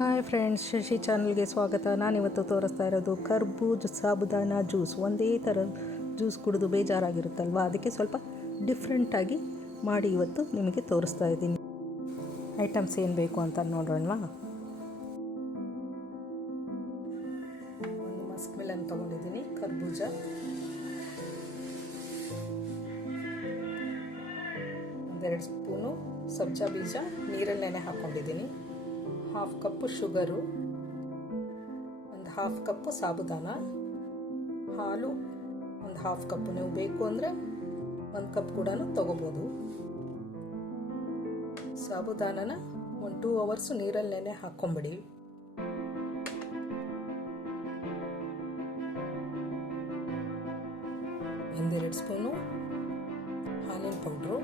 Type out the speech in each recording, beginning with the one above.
Hi friends, Shashi ಚಾನಲ್ಗೆ ಸ್ವಾಗತ. ನಾನಿವತ್ತು ತೋರಿಸ್ತಾ ಇರೋದು ಕರ್ಬೂಜ ಸಾಬುದಾನ ಜ್ಯೂಸ್. ಒಂದೇ ಥರ ಜ್ಯೂಸ್ ಕುಡಿದು ಬೇಜಾರಾಗಿರುತ್ತಲ್ವ, ಅದಕ್ಕೆ ಸ್ವಲ್ಪ ಡಿಫ್ರೆಂಟಾಗಿ ಮಾಡಿ ಇವತ್ತು ನಿಮಗೆ ತೋರಿಸ್ತಾ ಇದ್ದೀನಿ. ಐಟಮ್ಸ್ ಏನು ಬೇಕು ಅಂತ ನೋಡೋಣ. ಒಂದು ಮಸ್ಕ್ ಮೆಲನ್ ತೊಗೊಂಡಿದ್ದೀನಿ, ಕರ್ಬೂಜ, ಒಂದೆರಡು ಸ್ಪೂನು ಸಬ್ಜಾ ಬೀಜ ನೀರಲ್ಲಿ ನೆನೆ ಹಾಕ್ಕೊಂಡಿದ್ದೀನಿ, ಹಾಫ್ ಕಪ್ಪು ಶುಗರು, ಒಂದು ಹಾಫ್ ಕಪ್ಪು ಸಾಬುದಾನ, ಹಾಲು ಒಂದು ಹಾಫ್ ಕಪ್ಪು. ನೀವು ಬೇಕು ಅಂದರೆ ಒಂದು ಕಪ್ ಕೂಡ ತಗೋಬೋದು. ಸಾಬುದಾನನ ಒಂದು 2 ಅವರ್ಸು ನೀರಲ್ಲಿ ನೆನೆ ಹಾಕ್ಕೊಂಬಿಡಿ. ಒಂದೆರಡು ಸ್ಪೂನು ಹಾಲಿನ ಪೌಡ್ರು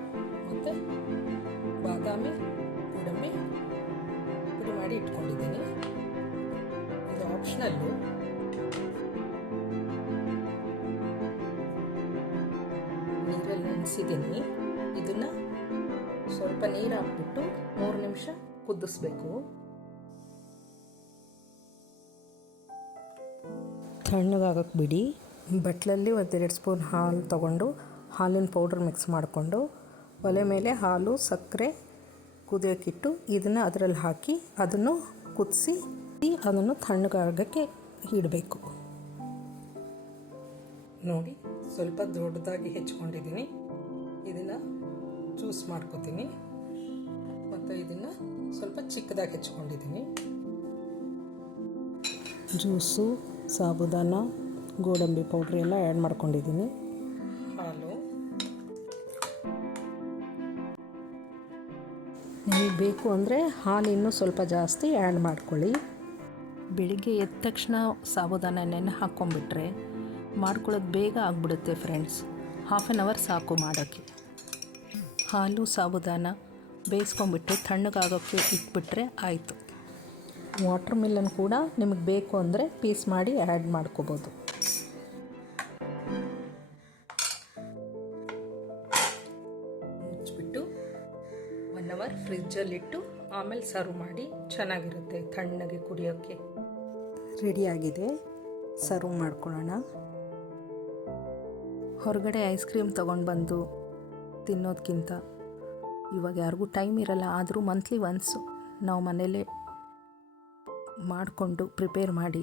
ಮತ್ತು ಬಾದಾಮಿ ಗೋಡಂಬಿ ಪುಡಿ ಮಾಡಿ ಇಟ್ಕೊಂಡಿದ್ದೀನಿ. ಇದು ಆಪ್ಷನಲ್ಲು. ನೀರಲ್ಲಿ ನೆನೆಸಿದ್ದೀನಿ. ಇದನ್ನು ಸ್ವಲ್ಪ ನೀರು ಹಾಕ್ಬಿಟ್ಟು 3 ನಿಮಿಷ ಕುದಿಸ್ಬೇಕು. ತಣ್ಣಗಾಗಕ್ಕೆ ಬಿಡಿ. ಬಟ್ಲಲ್ಲಿ 1-2 ಸ್ಪೂನ್ ಹಾಲು ತಗೊಂಡು ಹಾಲಿನ ಪೌಡ್ರ್ ಮಿಕ್ಸ್ ಮಾಡಿಕೊಂಡು ಒಲೆ ಮೇಲೆ ಹಾಲು ಸಕ್ಕರೆ ಕುದಿಯೋಕ್ಕಿಟ್ಟು ಇದನ್ನು ಅದರಲ್ಲಿ ಹಾಕಿ ಅದನ್ನು ಕುದಿಸಿ ಅದನ್ನು ತಣ್ಣಗಾಗಕ್ಕೆ ಇಡಬೇಕು. ನೋಡಿ, ಸ್ವಲ್ಪ ದೊಡ್ಡದಾಗಿ ಹೆಚ್ಕೊಂಡಿದ್ದೀನಿ. ಇದನ್ನು ಜ್ಯೂಸ್ ಮಾಡ್ಕೊತೀನಿ ಮತ್ತು ಇದನ್ನು ಸ್ವಲ್ಪ ಚಿಕ್ಕದಾಗಿ ಹೆಚ್ಕೊಂಡಿದ್ದೀನಿ. ಜ್ಯೂಸು, ಸಾಬುದಾನ, ಗೋಡಂಬಿ ಪೌಡ್ರ್ ಎಲ್ಲ ಆ್ಯಡ್ ಮಾಡ್ಕೊಂಡಿದ್ದೀನಿ. ಹಾಲು, ನಿಮಗೆ ಬೇಕು ಅಂದರೆ ಹಾಲು ಇನ್ನೂ ಸ್ವಲ್ಪ ಜಾಸ್ತಿ ಆ್ಯಡ್ ಮಾಡ್ಕೊಳ್ಳಿ. ಬೆಳಿಗ್ಗೆ ಎದ್ದ ತಕ್ಷಣ ಸಾಬುದಾನ ನೆನೆ ಹಾಕ್ಕೊಂಬಿಟ್ರೆ ಮಾಡ್ಕೊಳ್ಳೋದು ಬೇಗ ಆಗಿಬಿಡುತ್ತೆ ಫ್ರೆಂಡ್ಸ್. 1/2 ಅವರ್ ಸಾಕು ಮಾಡೋಕ್ಕೆ. ಹಾಲು ಸಾಬುದಾನ ಬೇಯಿಸ್ಕೊಂಬಿಟ್ಟು ತಣ್ಣಗಾಗೋಕ್ಕೆ ಇಟ್ಬಿಟ್ರೆ ಆಯಿತು. ವಾಟರ್ ಮೆಲನ್ ಕೂಡ ನಿಮಗೆ ಬೇಕು ಅಂದರೆ ಪೀಸ್ ಮಾಡಿ ಆ್ಯಡ್ ಮಾಡ್ಕೋಬೋದು. ಮುಚ್ಚಿಬಿಟ್ಟು 1 ಅವರ್ ಫ್ರಿಜ್ಜಲ್ಲಿಟ್ಟು ಆಮೇಲೆ ಸರ್ವ್ ಮಾಡಿ. ಚೆನ್ನಾಗಿರುತ್ತೆ ತಣ್ಣಗೆ ಕುಡಿಯೋಕ್ಕೆ. ರೆಡಿಯಾಗಿದೆ, ಸರ್ವ್ ಮಾಡ್ಕೊಳ್ಳೋಣ. ಹೊರಗಡೆ ಐಸ್ ಕ್ರೀಮ್ ತೊಗೊಂಡು ಬಂದು ತಿನ್ನೋದಕ್ಕಿಂತ ಇವಾಗ ಯಾರಿಗೂ ಟೈಮ್ ಇರಲ್ಲ, ಆದರೂ ಮಂತ್ಲಿ ಒನ್ಸು ನಾವು ಮನೇಲೇ ಮಾಡಿಕೊಂಡು ಪ್ರಿಪೇರ್ ಮಾಡಿ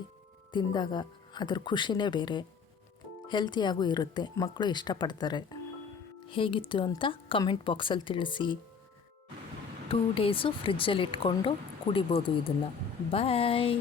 ತಿಂದಾಗ ಅದ್ರ ಖುಷಿನೇ ಬೇರೆ. ಹೆಲ್ತಿಯಾಗೂ ಇರುತ್ತೆ, ಮಕ್ಕಳು ಇಷ್ಟಪಡ್ತಾರೆ. ಹೇಗಿತ್ತು ಅಂತ ಕಮೆಂಟ್ ಬಾಕ್ಸಲ್ಲಿ ತಿಳಿಸಿ. 2 ಡೇಸು ಫ್ರಿಜ್ಜಲ್ಲಿ ಇಟ್ಕೊಂಡು ಕುಡಿಬೋದು ಇದನ್ನು. ಬಾಯ್.